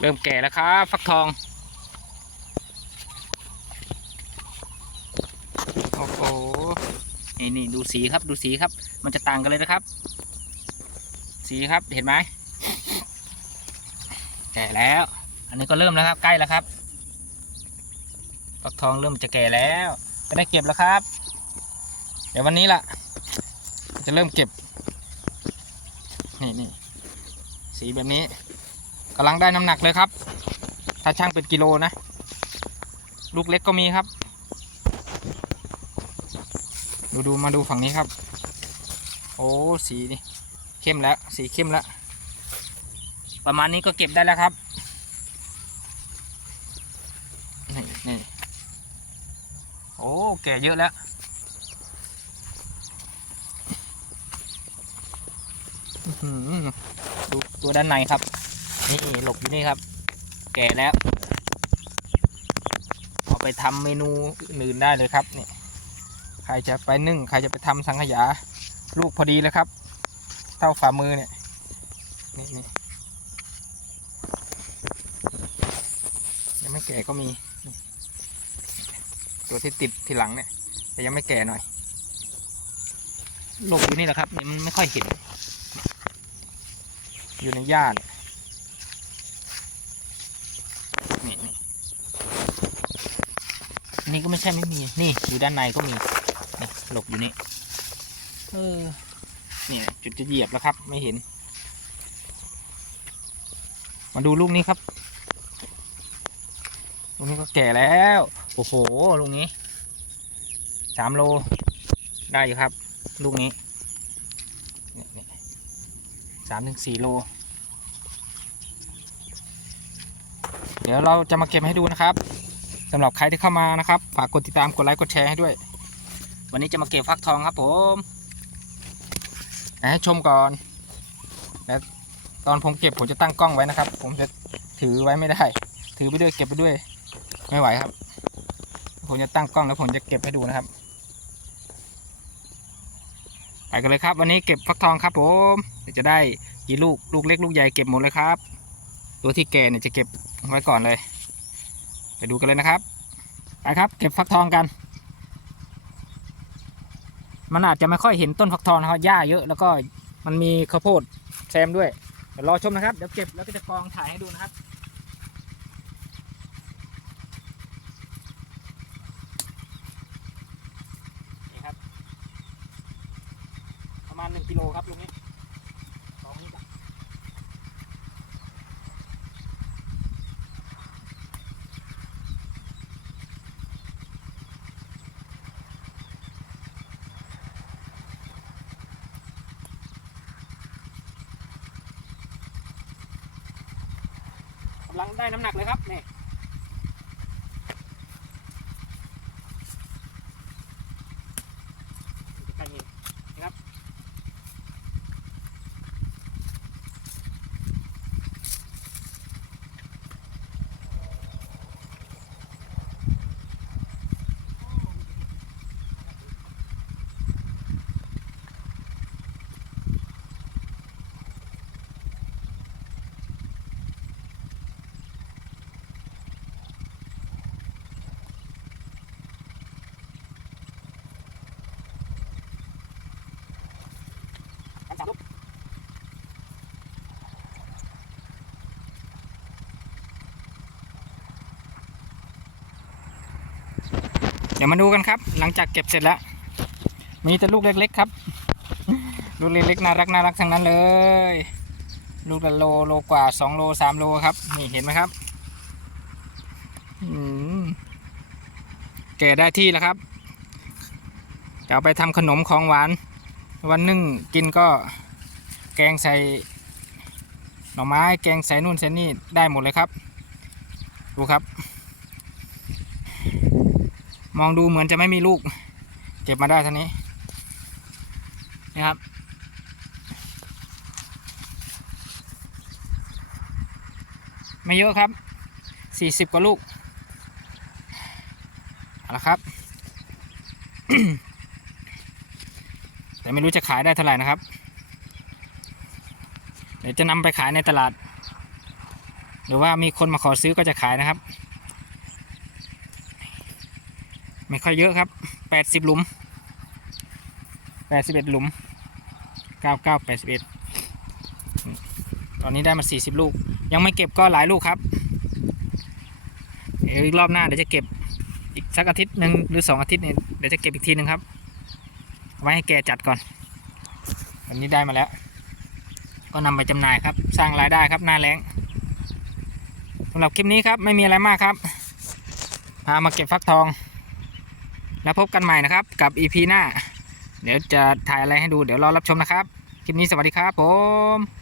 เริ่มแก่แล้วครับฟักทอง โอ้โห นี่นี่ดูสีครับดูสีครับ มันจะต่างกันเลยนะครับ สีครับเห็นไหมแก่แล้ว อันนี้ก็เริ่มแล้วครับ ใกล้แล้วครับฟักทองเริ่มจะแก่แล้วจะได้เก็บแล้วครับ เดี๋ยววันนี้ล่ะ จะเริ่มเก็บ นี่นี่สีแบบนี้ กำลังได้น้ำหนักเลยครับ ถ้าช่างเป็นกิโลนะ ลูกเล็กก็มีครับ ดูดูมาดูฝั่งนี้ครับ โอ้สีนี่เข้มแล้ว สีเข้มแล้ว ประมาณนี้ก็เก็บได้แล้วครับนี่นี่โอ้แก่เยอะแล้วดูตัวด้านในครับ นี่หลบอยู่นี่ครับ แก่แล้ว เอาไปทำเมนูอื่นได้เลยครับนี่ใครจะไปนึ่งใครจะไปทำสังขยา ลูกพอดีเลยครับ เท่าฝ่ามือเนี่ยนี่นี่ยังไม่แก่ก็มี ตัวที่ติดทีหลังเนี่ยแต่ยังไม่แก่หน่อยหลบอยู่นี่แหละครับนี่มันไม่ค่อยเห็น อยู่ในหญ้าเนี่ยนี่นี่อั นี่ก็ไม่ใช่ไม่มี นี่อยู่ด้านในก็มีนี่หลบอยู่นี่เออเนี่ยจุดจะเหยียบแล้วครับ ไม่เห็น มาดูลูกนี้ครับ ลูกนี้ก็แก่แล้ว โอ้โห ลูกนี้ สามโล ได้อยู่ครับ ลูกนี้สามถึงสี่โล เดี๋ยวเราจะมาเก็บให้ดูนะครับ สำหรับใครที่เข้ามานะครับ ฝากกดติดตามกดไลค์กดแชร์ให้ด้วย วันนี้จะมาเก็บฟักทองครับผมให้ชมก่อนแล้วตอนผมเก็บผมจะตั้งกล้องไว้นะครับ ผมจะถือไว้ไม่ได้ ถือไปด้วยเก็บไปด้วย ไม่ไหวครับ ผมจะตั้งกล้องแล้วผมจะเก็บให้ดูนะครับไปกันเลยครับ วันนี้เก็บฟักทองครับผมเดี๋ยวจะได้กี่ลูกลูกเล็กลูกใหญ่เก็บหมดเลยครับ ตัวที่แก่เนี่ยจะเก็บไว้ก่อนเลย ไปดูกันเลยนะครับ ไปครับ เก็บฟักทองกัน มันอาจจะไม่ค่อยเห็นต้นฟักทองนะครับหญ้าเยอะแล้วก็มันมีข้าวโพดแซมด้วยเดี๋ยวรอชมนะครับ เดี๋ยวเก็บแล้วก็จะกองถ่ายให้ดูนะครับนี่ครับ ประมาณหนึ่งกิโลครับลูกนี้กองนี้จ้ะกำ ลังได้น้ำหนักเลยครับนี่ใกล้ๆนี่นะครับ กันสามลูกเดี๋ยวมาดูกันครับ หลังจากเก็บเสร็จแล้ว มีแต่ลูกเล็ก ๆ ครับ ลูกเล็กๆน่ารักน่ารักทั้งนั้นเลย ลูกละโลโลกว่าสองโลสามโลครับ นี่เห็นไหมครับแก่ได้ที่แล้วครับจะเอาไปทำขนมของหวาน วันนึ่งกินก็แกงใส่หน่อไม้แกงใส่นู่นใส่นี่ได้หมดเลยครับ ดูครับ มองดูเหมือนจะไม่มีลูก เก็บมาได้ท่านี้นะครับ ไม่เยอะครับสี่สิบกว่าลูกเอาละครับ แต่ไม่รู้จะขายได้เท่าไหร่นะครับ เดี๋ยวจะนำไปขายในตลาด หรือว่ามีคนมาขอซื้อก็จะขายนะครับ ไม่ค่อยเยอะครับแปดสิบหลุมแปดสิบเอ็ดหลุมเก้าเก้าแปดสิบเอ็ดตอนนี้ได้มาสี่สิบลูก ยังไม่เก็บก็หลายลูกครับเดี๋ยวอีกรอบหน้าเดี๋ยวจะเก็บอีกสักอาทิตย์หนึ่งหรือสองอาทิตย์เนี่ยเดี๋ยวจะเก็บอีกทีหนึ่งครับ ไว้ให้แกจัดก่อนอันนี้ได้มาแล้ว ก็นำไปจำหน่ายครับ สร้างรายได้ครับหน้าแรงสำหรับคลิปนี้ครับไม่มีอะไรมากครับ พามาเก็บฟักทอง แล้วพบกันใหม่นะครับ กับ EP หน้า เดี๋ยวจะถ่ายอะไรให้ดูเดี๋ยวรอรับชมนะครับ คลิปนี้สวัสดีครับผม